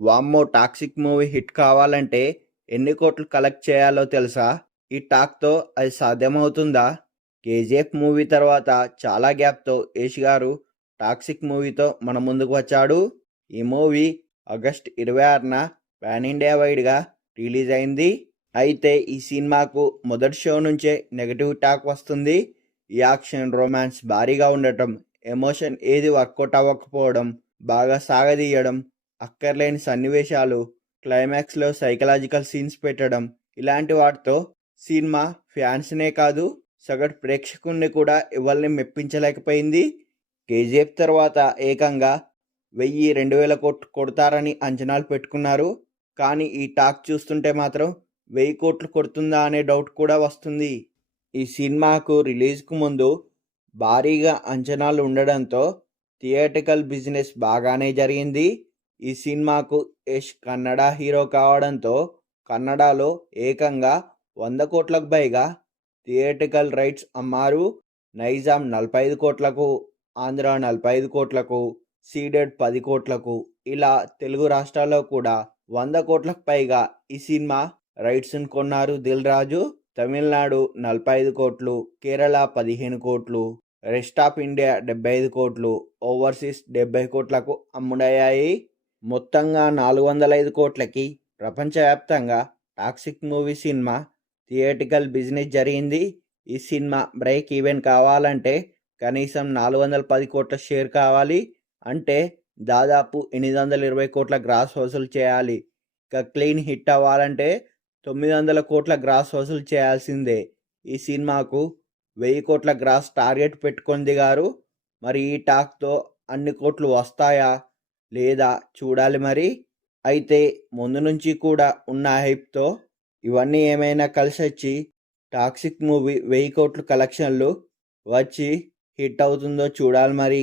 వామ్మో! 'Toxic' movie hit కావాలంటే ఎన్ని కోట్లు కలెక్ట్ చేయాలో తెలుసా? ఈ టాక్‌తో అది సాధ్యమవుతుందా? 'కేజీఎఫ్' మూవీ తర్వాత చాలా గ్యాప్‌తో యష్ గారు 'టాక్సిక్' మూవీతో మన ముందుకు వచ్చాడు. ఈ మూవీ ఆగస్ట్ 26న పాన్ ఇండియా వైడ్‌గా రిలీజ్ అయింది. అయితే ఈ సినిమాకు మొదటి షో నుంచే నెగెటివ్ టాక్ వస్తుంది. ఈ యాక్షన్, రొమాన్స్ భారీగా ఉండటం, ఎమోషన్ ఏది వర్కౌట్ అవ్వకపోవడం, బాగా సాగదీయడం, అక్కర్లేని సన్నివేశాలు, క్లైమాక్స్లో సైకలాజికల్ సీన్స్ పెట్టడం, ఇలాంటి వాటితో సినిమా ఫ్యాన్స్నే కాదు సగటు ప్రేక్షకుల్ని కూడా ఎవరిని మెప్పించలేకపోయింది. కేజీఎఫ్ తర్వాత ఏకంగా 1000-2000 కోట్లు కొడతారని అంచనాలు పెట్టుకున్నారు. కానీ ఈ టాక్ చూస్తుంటే మాత్రం 1000 కోట్లు కొడుతుందా అనే డౌట్ కూడా వస్తుంది. ఈ సినిమాకు రిలీజ్కు ముందు భారీగా అంచనాలు ఉండడంతో థియేట్రికల్ బిజినెస్ బాగానే జరిగింది. ఈ సినిమాకు యష్ కన్నడ హీరో కావడంతో కన్నడలో ఏకంగా 100 కోట్లకు పైగా థియేట్రికల్ రైట్స్ అమ్మారు. నైజాం 45 కోట్లకు, ఆంధ్ర 45 కోట్లకు, సీడెడ్ 10 కోట్లకు, ఇలా తెలుగు రాష్ట్రాల్లో కూడా 100 కోట్లకు పైగా ఈ సినిమా రైట్స్ను కొన్నారు దిల్ రాజు. తమిళనాడు 45 కోట్లు, కేరళ 15 కోట్లు, రెస్ట్ ఆఫ్ ఇండియా 75 కోట్లు, ఓవర్సీస్ 70 కోట్లకు అమ్ముడయ్యాయి. మొత్తంగా 405 కోట్లకి ప్రపంచవ్యాప్తంగా toxic movie cinema theatrical business జరిగింది. ఈ సినిమా బ్రేక్ ఈవెన్ కావాలంటే కనీసం 410 కోట్ల షేర్ కావాలి. అంటే దాదాపు 820 కోట్ల గ్రాస్ వసూలు చేయాలి. ఇక క్లీన్ హిట్ అవ్వాలంటే 900 కోట్ల గ్రాస్ వసూలు చేయాల్సిందే. ఈ సినిమాకు 1000 కోట్ల గ్రాస్ టార్గెట్ పెట్టుకొని దిగారు. మరి ఈ టాక్తో అన్ని కోట్లు వస్తాయా లేదా చూడాలి మరి. అయితే ముందు నుంచి కూడా ఉన్న హైప్తో ఇవన్నీ ఏమైనా కలిసి వచ్చి టాక్సిక్ మూవీ 1000 కోట్లు కలెక్షన్లు వచ్చి హిట్ అవుతుందో చూడాలి మరి.